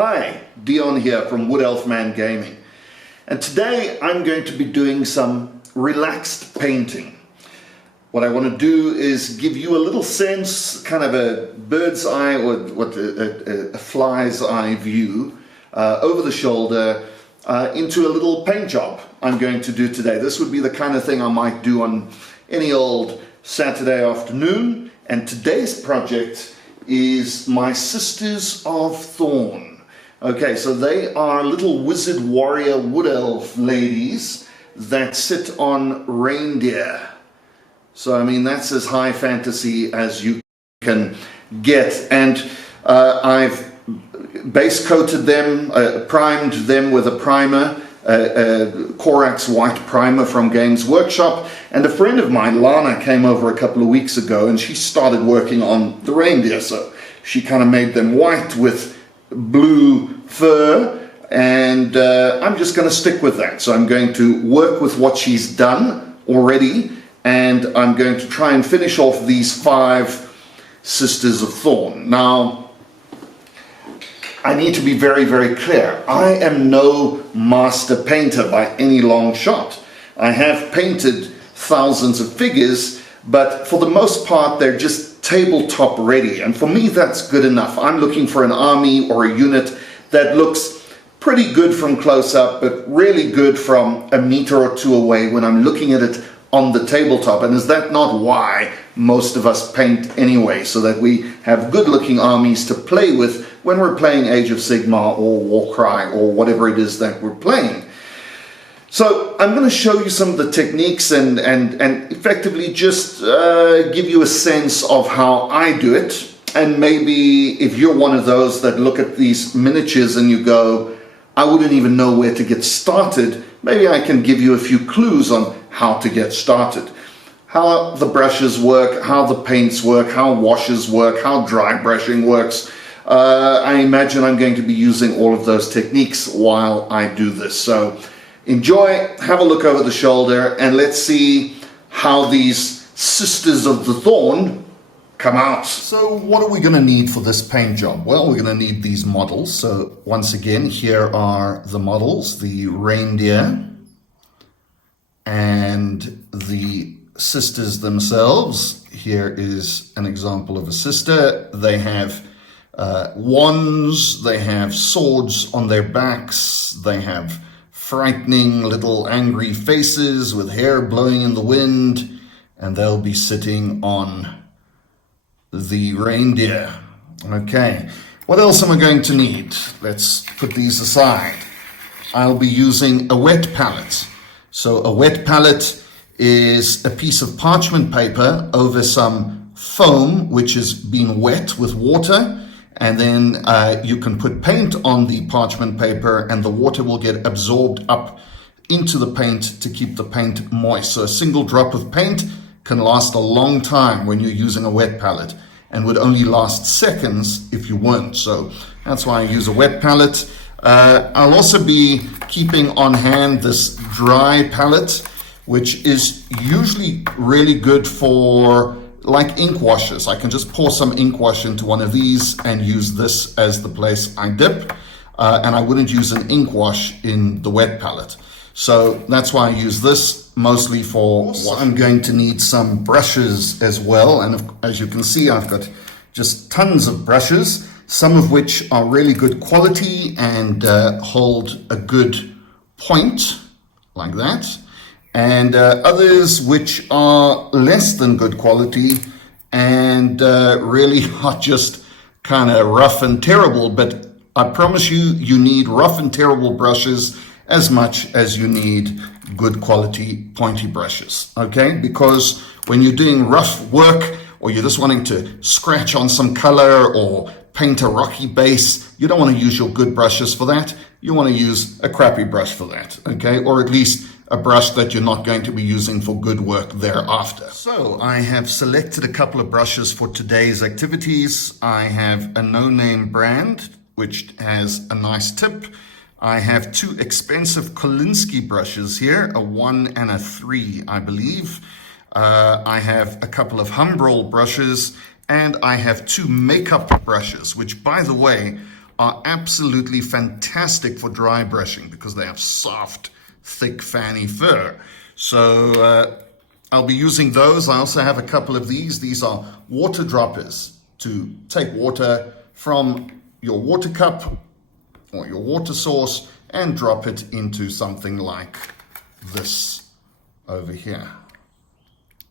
Hi, Deon here from Woodelfman Gaming, and today I'm going to be doing some relaxed painting. What I want to do is give you a little sense, kind of a bird's eye or a fly's eye view over the shoulder into a little paint job I'm going to do today. This would be the kind of thing I might do on any old Saturday afternoon, and today's project is my Sisters of Thorn. Okay, so they are little wizard warrior wood elf ladies that sit on reindeer. So I mean, that's as high fantasy as you can get, and I've base coated them, primed them with a primer, Corax white primer from Games Workshop, and a friend of mine, Lana, came over a couple of weeks ago and she started working on the reindeer. So she kind of made them white with blue fur, and I'm just going to stick with that. So I'm going to work with what she's done already, and I'm going to try and finish off these 5 Sisters of Thorn. Now, I need to be very, very clear. I am no master painter by any long shot. I have painted thousands of figures, but for the most part, they're just tabletop ready. And for me, that's good enough. I'm looking for an army or a unit that looks pretty good from close up, but really good from a meter or two away when I'm looking at it on the tabletop. And is that not why most of us paint anyway? So that we have good looking armies to play with when we're playing Age of Sigmar or Warcry or whatever it is that we're playing. So I'm going to show you some of the techniques and effectively just give you a sense of how I do it. And maybe if you're one of those that look at these miniatures and you go, I wouldn't even know where to get started, maybe I can give you a few clues on how to get started. How the brushes work, how the paints work, how washes work, how dry brushing works. I imagine I'm going to be using all of those techniques while I do this. So enjoy, have a look over the shoulder, and let's see how these Sisters of the Thorn come out. So what are we going to need for this paint job? Well, we're going to need these models. So once again, here are the models, the reindeer and the sisters themselves. Here is an example of a sister. They have wands, they have swords on their backs, they have frightening little angry faces with hair blowing in the wind, and they'll be sitting on the reindeer. Okay, what else am I going to need? Let's put these aside. I'll be using a wet palette. So a wet palette is a piece of parchment paper over some foam which has been wet with water, and then you can put paint on the parchment paper and the water will get absorbed up into the paint to keep the paint moist. So a single drop of paint can last a long time when you're using a wet palette, and would only last seconds if you weren't. So that's why I use a wet palette. I'll also be keeping on hand this dry palette, which is usually really good for like ink washes. I can just pour some ink wash into one of these and use this as the place I dip, and I wouldn't use an ink wash in the wet palette. So that's why I use this mostly for what I'm going to need. Some brushes as well, and as you can see, I've got just tons of brushes, some of which are really good quality and hold a good point like that, and others which are less than good quality and really are just kind of rough and terrible. But I promise you, you need rough and terrible brushes as much as you need good quality pointy brushes, okay? Because when you're doing rough work, or you're just wanting to scratch on some color or paint a rocky base, you don't want to use your good brushes for that. You want to use a crappy brush for that, okay? Or at least a brush that you're not going to be using for good work thereafter. So I have selected a couple of brushes for today's activities. I have a no-name brand, which has a nice tip. I have 2 expensive Kolinsky brushes here, a 1 and a 3, I believe. I have a couple of Humbrol brushes, and I have 2 makeup brushes, which, by the way, are absolutely fantastic for dry brushing because they have soft, thick, fanny fur. So I'll be using those. I also have a couple of these. These are water droppers to take water from your water cup or your water source and drop it into something like this over here.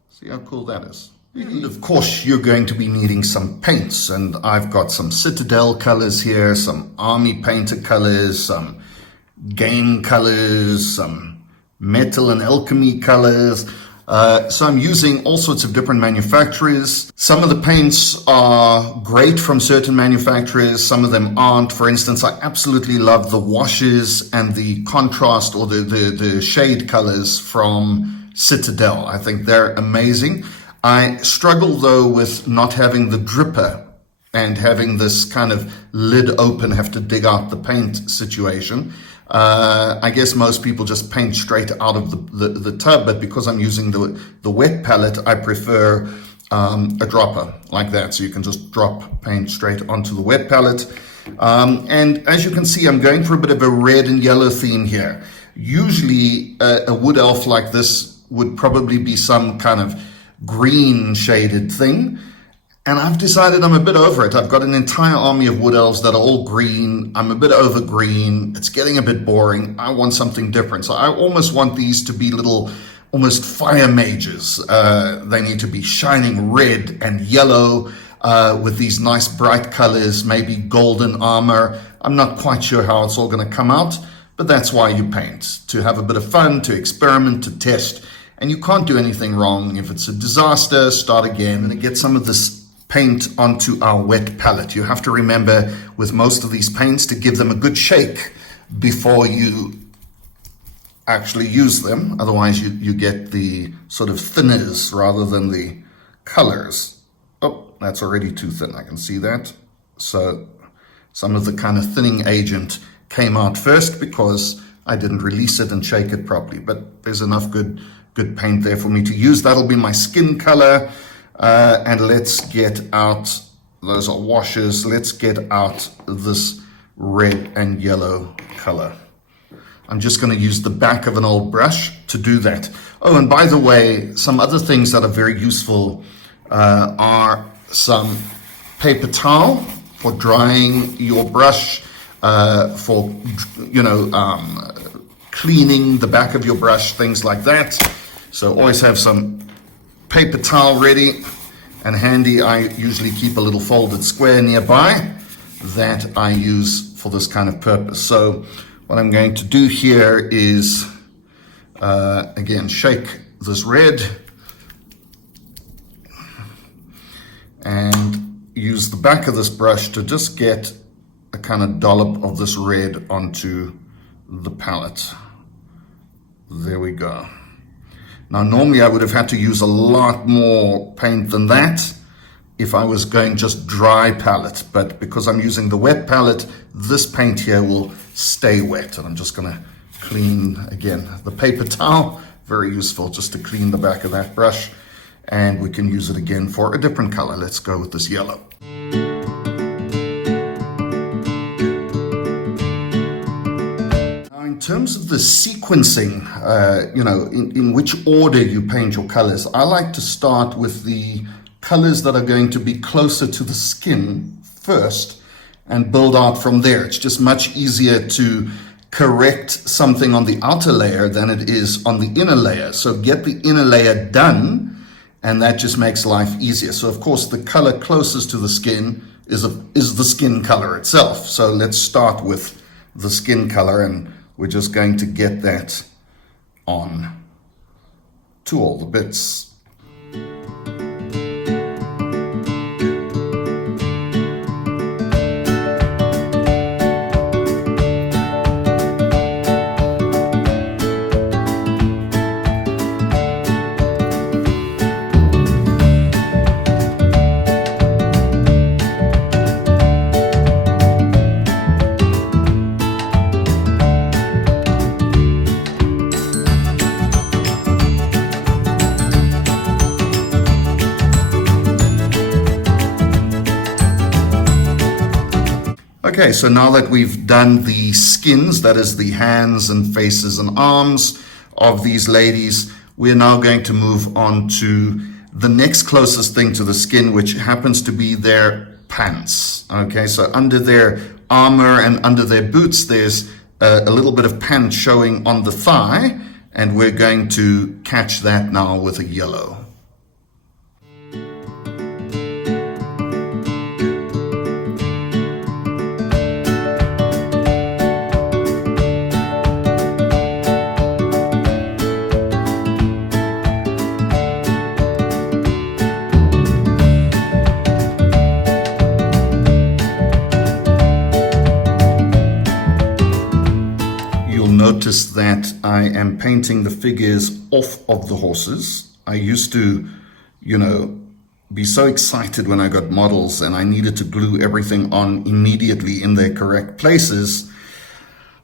See how cool that is? And of course, you're going to be needing some paints, and I've got some Citadel colors here, some Army Painter colors, some Game colors, some Metal and Alchemy colors. So I'm using all sorts of different manufacturers. Some of the paints are great from certain manufacturers, some of them aren't. For instance, I absolutely love the washes and the contrast or the shade colors from Citadel. I think they're amazing. I struggle though with not having the dripper and having this kind of lid open, have to dig out the paint situation. I guess most people just paint straight out of the tub, but because I'm using the wet palette, I prefer a dropper like that. So you can just drop paint straight onto the wet palette. And as you can see, I'm going for a bit of a red and yellow theme here. Usually a wood elf like this would probably be some kind of green shaded thing. And I've decided I'm a bit over it. I've got an entire army of wood elves that are all green. I'm a bit over green. It's getting a bit boring. I want something different. So I almost want these to be little, almost fire mages. They need to be shining red and yellow with these nice bright colors, maybe golden armor. I'm not quite sure how it's all going to come out, but that's why you paint, to have a bit of fun, to experiment, to test. And you can't do anything wrong. If it's a disaster, start again and get some of this paint onto our wet palette. You have to remember with most of these paints to give them a good shake before you actually use them. Otherwise you get the sort of thinners rather than the colors. Oh, that's already too thin. I can see that. So some of the kind of thinning agent came out first because I didn't release it and shake it properly. But there's enough good paint there for me to use. That'll be my skin color. And let's get out, those are washes, let's get out this red and yellow color. I'm just going to use the back of an old brush to do that. Oh, and by the way, some other things that are very useful are some paper towel for drying your brush, for, cleaning the back of your brush, things like that. So always have some paper towel ready and handy. I usually keep a little folded square nearby that I use for this kind of purpose. So what I'm going to do here is, again, shake this red and use the back of this brush to just get a kind of dollop of this red onto the palette. There we go. Now, normally I would have had to use a lot more paint than that if I was going just dry palette, but because I'm using the wet palette, this paint here will stay wet. And I'm just going to clean, again, the paper towel, very useful just to clean the back of that brush, and we can use it again for a different color. Let's go with this yellow. In terms of the sequencing, in which order you paint your colors, I like to start with the colors that are going to be closer to the skin first and build out from there. It's just much easier to correct something on the outer layer than it is on the inner layer. So get the inner layer done, and that just makes life easier. So of course the color closest to the skin is the skin color itself. So let's start with the skin color, and we're just going to get that on to all the bits. Okay, so now that we've done the skins, that is the hands and faces and arms of these ladies, we're now going to move on to the next closest thing to the skin, which happens to be their pants. Okay, so under their armor and under their boots, there's a little bit of pant showing on the thigh, and we're going to catch that now with a yellow. Notice that I am painting the figures off of the horses. I used to, be so excited when I got models and I needed to glue everything on immediately in their correct places.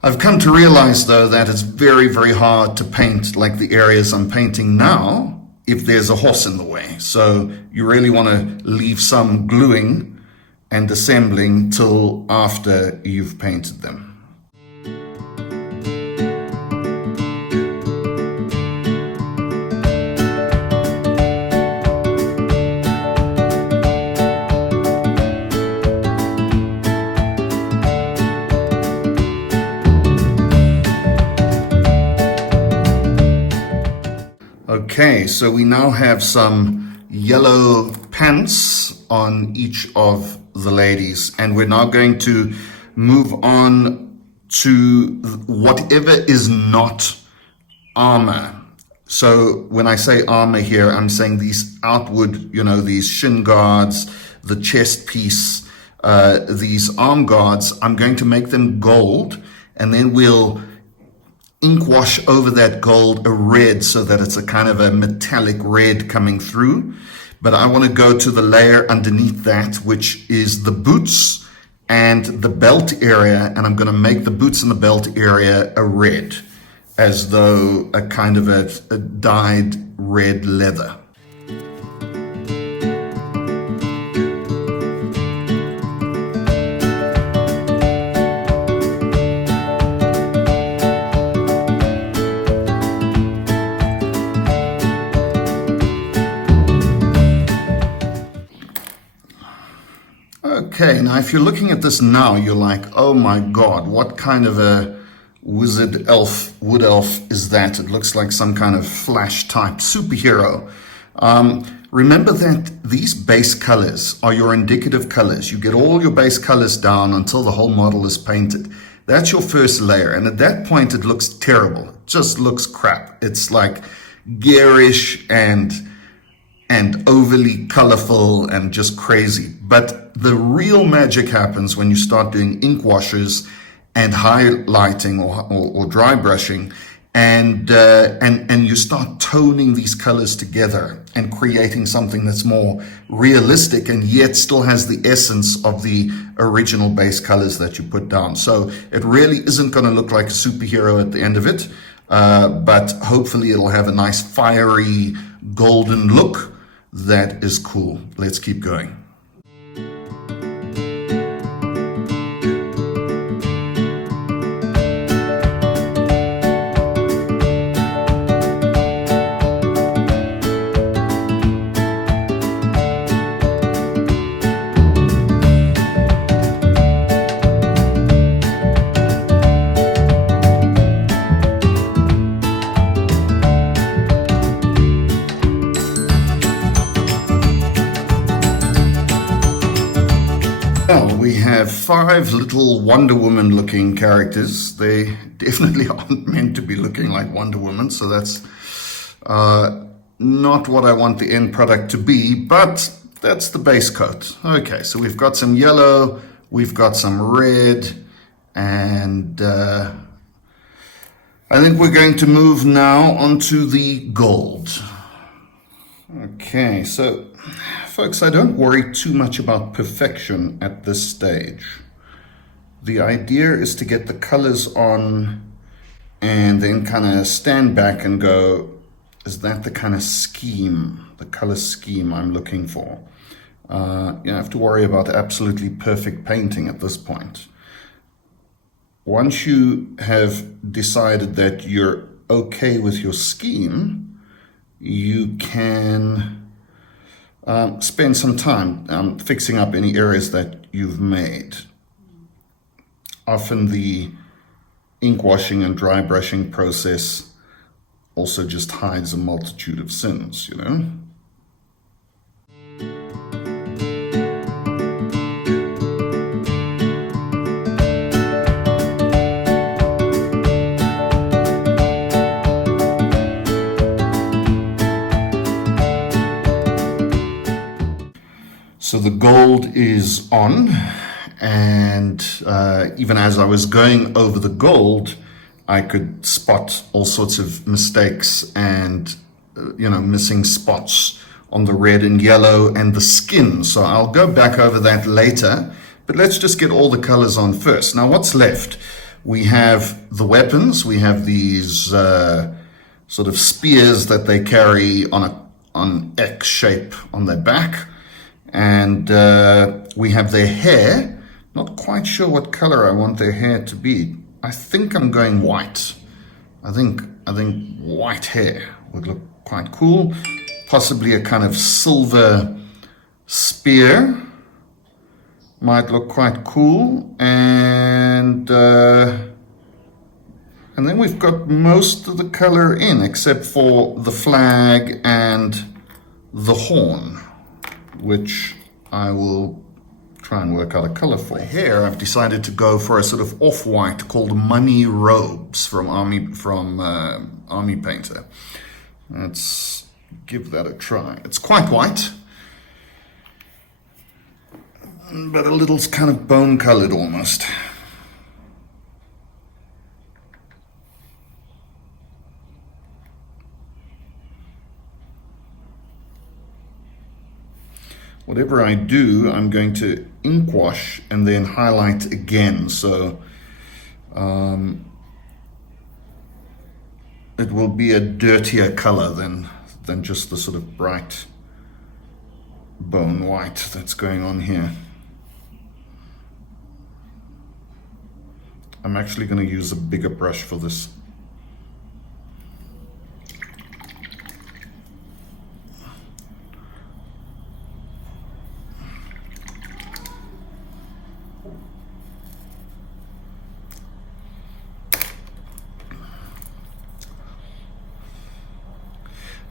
I've come to realize, though, that it's very, very hard to paint like the areas I'm painting now if there's a horse in the way. So you really want to leave some gluing and assembling till after you've painted them. Okay, so we now have some yellow pants on each of the ladies, and we're now going to move on to whatever is not armor. So when I say armor here, I'm saying these outward, these shin guards, the chest piece, these arm guards, I'm going to make them gold, and then we'll ink wash over that gold a red so that it's a kind of a metallic red coming through. But I want to go to the layer underneath that, which is the boots and the belt area, and I'm going to make the boots and the belt area a red, as though a kind of a dyed red leather. Okay, now if you're looking at this now, you're like, oh my God, what kind of a wizard elf, wood elf is that? It looks like some kind of Flash type superhero. Remember that these base colors are your indicative colors. You get all your base colors down until the whole model is painted. That's your first layer, and at that point it looks terrible. It just looks crap. It's like garish and overly colorful and just crazy. But the real magic happens when you start doing ink washes and highlighting or dry brushing, and you start toning these colors together and creating something that's more realistic and yet still has the essence of the original base colors that you put down. So it really isn't going to look like a superhero at the end of it, but hopefully it'll have a nice fiery golden look. That is cool. Let's keep going. We have 5 little Wonder Woman looking characters. They definitely aren't meant to be looking like Wonder Woman, so that's not what I want the end product to be, but that's the base coat. Okay, so we've got some yellow, we've got some red, and I think we're going to move now onto the gold. Okay, so folks, I don't worry too much about perfection at this stage. The idea is to get the colors on and then kind of stand back and go, is that the kind of scheme, the color scheme I'm looking for? You don't have to worry about absolutely perfect painting at this point. once you have decided that you're okay with your scheme, you can spend some time fixing up any areas that you've made. Often the ink washing and dry brushing process also just hides a multitude of sins, you know? So the gold is on, and even as I was going over the gold, I could spot all sorts of mistakes and, missing spots on the red and yellow and the skin. So I'll go back over that later, but let's just get all the colors on first. Now, what's left? We have the weapons. We have these sort of spears that they carry on X shape on their back. And we have their hair. Not quite sure what color I want their hair to be. I think I'm going white. I think white hair would look quite cool. Possibly a kind of silver spear might look quite cool. And then we've got most of the color in, except for the flag and the horn, which I will try and work out a color for. Here I've decided to go for a sort of off-white called Money Robes from Army Painter. Let's give that a try. It's quite white, but a little kind of bone colored almost. Whatever I do, I'm going to ink wash and then highlight again. So it will be a dirtier color than just the sort of bright bone white that's going on here. I'm actually going to use a bigger brush for this.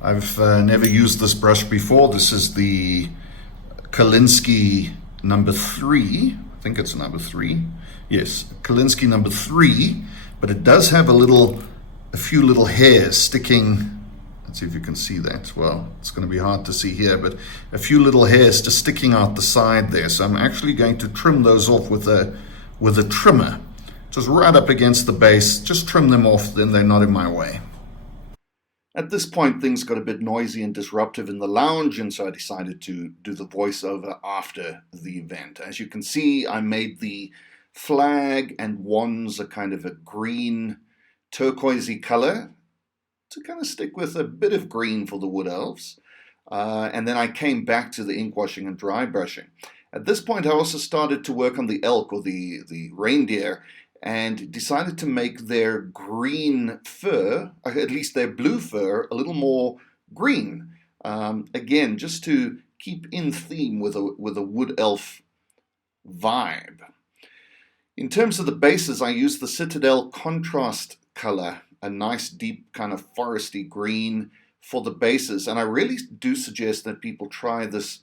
I've never used this brush before. This is the Kolinsky number 3. I think it's number 3. Yes, Kolinsky number 3, but it does have a few little hairs sticking. Let's see if you can see that. Well, it's going to be hard to see here, but a few little hairs just sticking out the side there. So I'm actually going to trim those off with a trimmer. Just right up against the base. Just trim them off, then they're not in my way. At this point, things got a bit noisy and disruptive in the lounge, and so I decided to do the voiceover after the event. As you can see, I made the flag and wands a kind of a green turquoisey color to kind of stick with a bit of green for the wood elves. And then I came back to the ink washing and dry brushing. At this point, I also started to work on the elk, or the reindeer, and decided to make their green fur, or at least their blue fur, a little more green. Again, just to keep in theme with a wood elf vibe. In terms of the bases, I used the Citadel contrast color, a nice deep kind of foresty green for the bases. And I really do suggest that people try this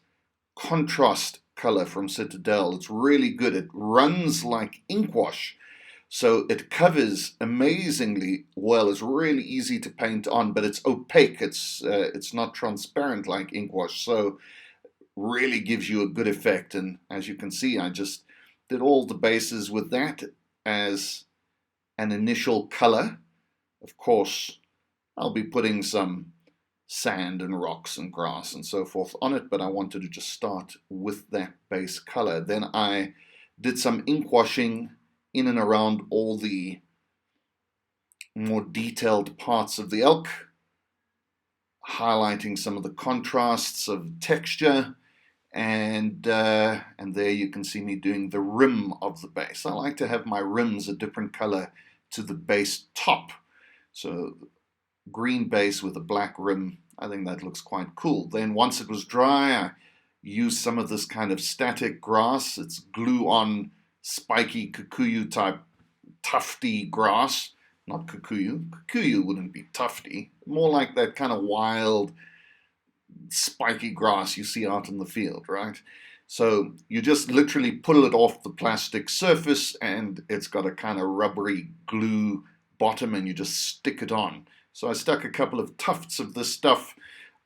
contrast color from Citadel. It's really good. It runs like ink wash. So it covers amazingly well. It's really easy to paint on, but it's opaque. It's not transparent like ink wash. So really gives you a good effect. And as you can see, I just did all the bases with that as an initial color. Of course, I'll be putting some sand and rocks and grass and so forth on it, but I wanted to just start with that base color. Then I did some ink washing in and around all the more detailed parts of the elk, highlighting some of the contrasts of texture, and there you can see me doing the rim of the base. I like to have my rims a different color to the base top. So green base with a black rim, I think that looks quite cool. Then once it was dry, I used some of this kind of static grass. It's glue-on, spiky kikuyu type tufty grass. Not kikuyu. Kikuyu wouldn't be tufty. More like that kind of wild, spiky grass you see out in the field, right? So you just literally pull it off the plastic surface, and it's got a kind of rubbery glue bottom, and you just stick it on. So I stuck a couple of tufts of this stuff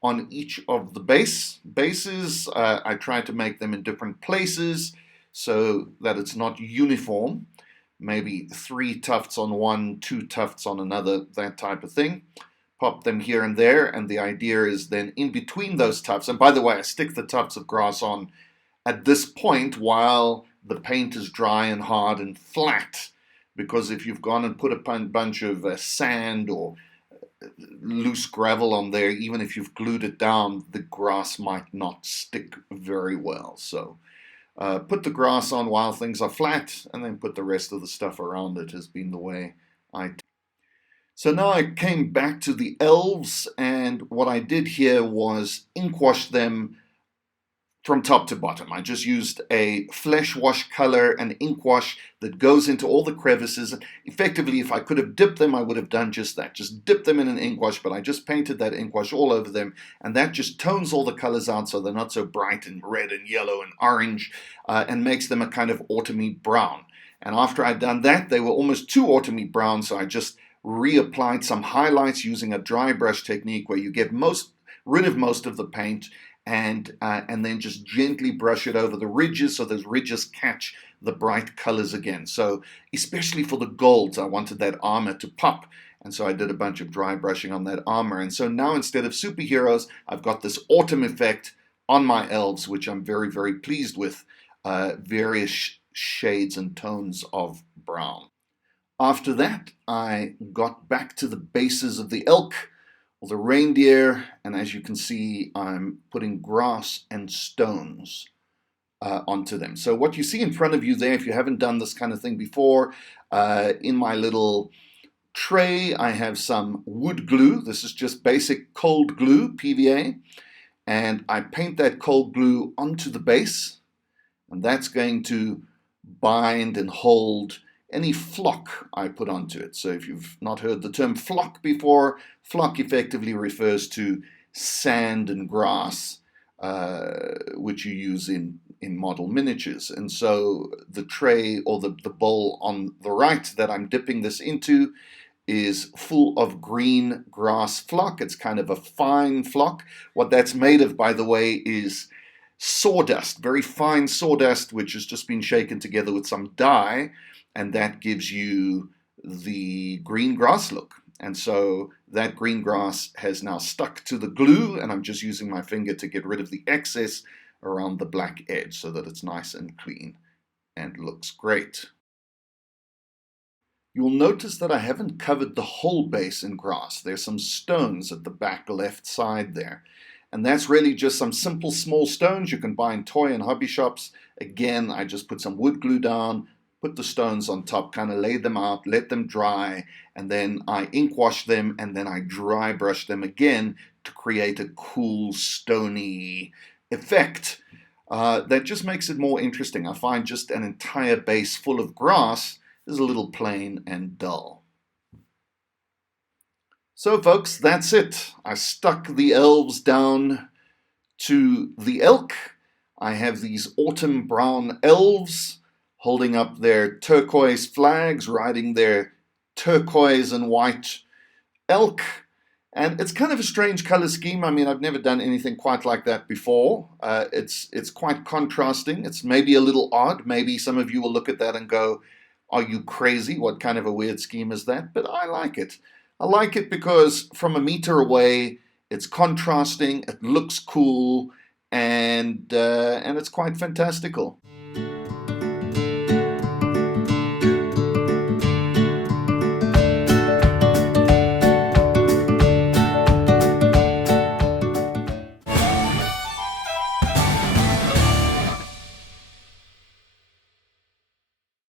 on each of the bases. I tried to make them in different places so that it's not uniform. Maybe 3 tufts on one, 2 tufts on another, that type of thing. Pop them here and there, and the idea is then in between those tufts, and by the way, I stick the tufts of grass on at this point while the paint is dry and hard and flat, because if you've gone and put a bunch of sand or loose gravel on there, even if you've glued it down, the grass might not stick very well. So put the grass on while things are flat, and then put the rest of the stuff around it has been the way I do. So now I came back to the elves, and what I did here was ink wash them from top to bottom. I just used a flesh wash color and ink wash that goes into all the crevices. Effectively, if I could have dipped them, I would have done just that. Just dip them in an ink wash, but I just painted that ink wash all over them, and that just tones all the colors out so they're not so bright and red and yellow and orange, and makes them a kind of autumny brown. And after I'd done that, they were almost too autumny brown, so I just reapplied some highlights using a dry brush technique where you get rid of most of the paint, and then just gently brush it over the ridges so those ridges catch the bright colors again. So especially for the golds, I wanted that armor to pop, and so I did a bunch of dry brushing on that armor. And so now instead of superheroes, I've got this autumn effect on my elves, which I'm very, very pleased with. Various shades and tones of brown. After that, I got back to the bases of the elk, or the reindeer, and as you can see, I'm putting grass and stones onto them. So what you see in front of you there, if you haven't done this kind of thing before, in my little tray, I have some wood glue. This is just basic cold glue, PVA, and I paint that cold glue onto the base, and that's going to bind and hold any flock I put onto it. So if you've not heard the term flock before, flock effectively refers to sand and grass, which you use in model miniatures. And so the tray or the bowl on the right that I'm dipping this into is full of green grass flock. It's kind of a fine flock. What that's made of, by the way, is sawdust, very fine sawdust, which has just been shaken together with some dye, and that gives you the green grass look. And so that green grass has now stuck to the glue, and I'm just using my finger to get rid of the excess around the black edge so that it's nice and clean and looks great. You'll notice that I haven't covered the whole base in grass. There's some stones at the back left side there. And that's really just some simple small stones you can buy in toy and hobby shops. Again, I just put some wood glue down, put the stones on top, kind of lay them out, let them dry, and then I ink wash them, and then I dry brush them again to create a cool stony effect. That just makes it more interesting. I find just an entire base full of grass is a little plain and dull. So folks, that's it. I stuck the elves down to the elk. I have these autumn brown elves holding up their turquoise flags, riding their turquoise and white elk. And it's kind of a strange color scheme. I mean, I've never done anything quite like that before. It's quite contrasting. It's maybe a little odd. Maybe some of you will look at that and go, are you crazy? What kind of a weird scheme is that? But I like it. I like it because from a meter away, it's contrasting, it looks cool, and it's quite fantastical.